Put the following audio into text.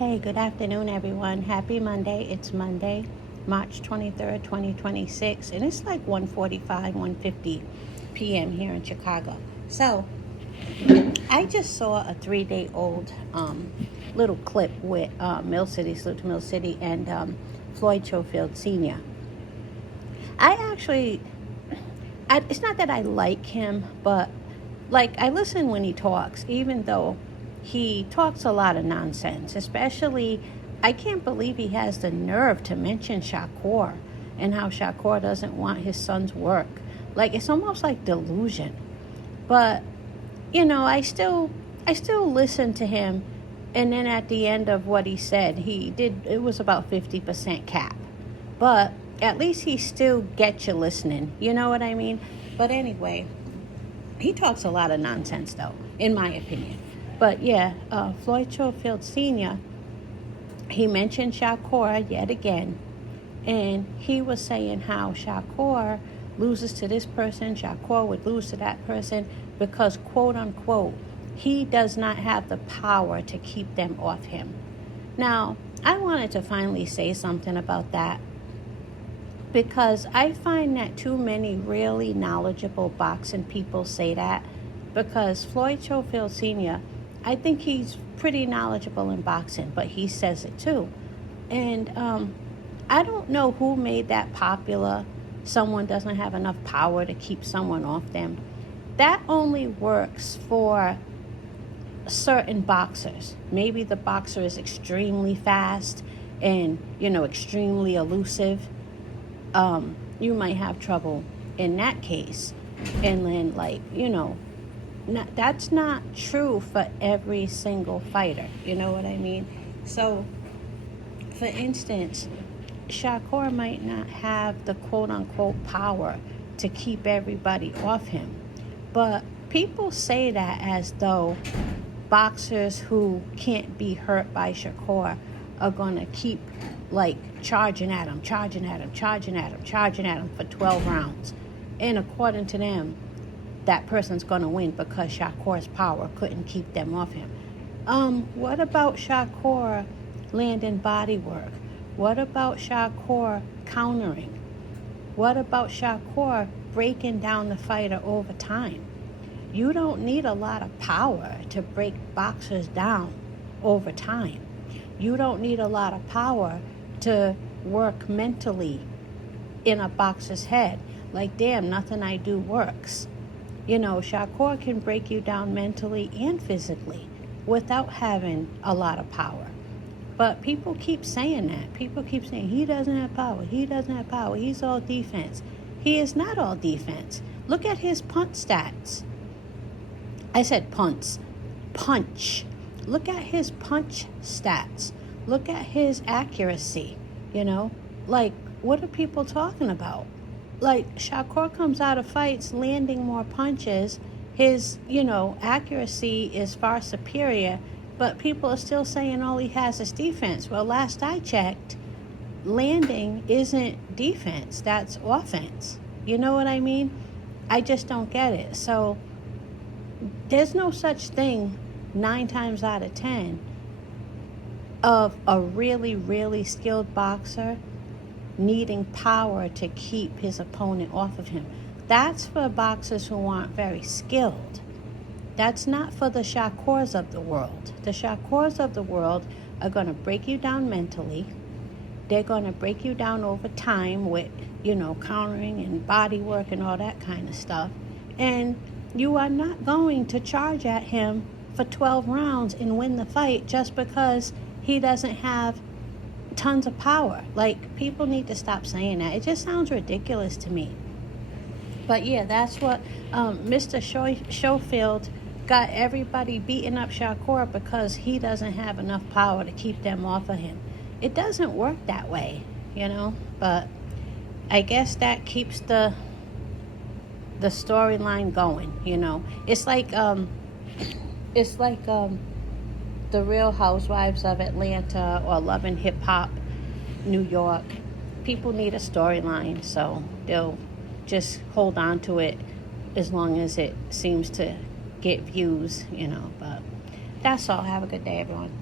Hey, good afternoon, everyone. Happy Monday. It's Monday, March 23rd, 2026, and it's like 1:45, 1:50 p.m. here in Chicago. So, I just saw a 3-day-old little clip with Mill City, Salute to Mill City, and Floyd Schofield Sr. I actually, it's not that I like him, but like I listen when he talks, even though he talks a lot of nonsense. Especially, I can't believe he has the nerve to mention Shakur and how Shakur doesn't want his son's work. Like, it's almost like delusion. But I still listen to him. And then at the end of what he said, it was about 50% cap. But at least he still gets you listening. You know what I mean? But anyway, he talks a lot of nonsense, though, in my opinion. But yeah, Floyd Schofield Sr., he mentioned Shakur yet again. And he was saying how Shakur loses to this person, Shakur would lose to that person because, quote unquote, he does not have the power to keep them off him. Now, I wanted to finally say something about that because I find that too many really knowledgeable boxing people say that, because Floyd Schofield Sr., I think he's pretty knowledgeable in boxing, but he says it too. And I don't know who made that popular. Someone doesn't have enough power to keep someone off them. That only works for certain boxers. Maybe the boxer is extremely fast and, extremely elusive. You might have trouble in that case. And then, that's not true for every single fighter. You know what I mean? So, for instance, Shakur might not have the quote-unquote power to keep everybody off him. But people say that as though boxers who can't be hurt by Shakur are going to keep, charging at him for 12 rounds. And according to them, that person's going to win because Shakur's power couldn't keep them off him. What about Shakur landing body work? What about Shakur countering? What about Shakur breaking down the fighter over time? You don't need a lot of power to break boxers down over time. You don't need a lot of power to work mentally in a boxer's head. Like, damn, nothing I do works. Shakur can break you down mentally and physically without having a lot of power. But people keep saying that. People keep saying he doesn't have power. He doesn't have power. He's all defense. He is not all defense. Look at his punch stats. I said punch. Look at his punch stats. Look at his accuracy. What are people talking about? Shakur comes out of fights landing more punches. His, accuracy is far superior, but people are still saying all he has is defense. Well, last I checked, landing isn't defense. That's offense. You know what I mean? I just don't get it. So there's no such thing 9 times out of 10 of a really, really skilled boxer needing power to keep his opponent off of him. That's for boxers who aren't very skilled. That's not for the Shakurs of the world. The Shakurs of the world are going to break you down mentally. They're going to break you down over time with, countering and body work and all that kind of stuff. And you are not going to charge at him for 12 rounds and win the fight just because he doesn't have tons of power. People need to stop saying that. It just sounds ridiculous to me. But yeah, that's what Mr. Schofield got everybody beating up Shakur because he doesn't have enough power to keep them off of him. It doesn't work that way, but I guess that keeps the storyline going. It's like the Real Housewives of Atlanta or Love and Hip Hop New York. People need a storyline, so they'll just hold on to it as long as it seems to get views, but that's all. Have a good day, everyone.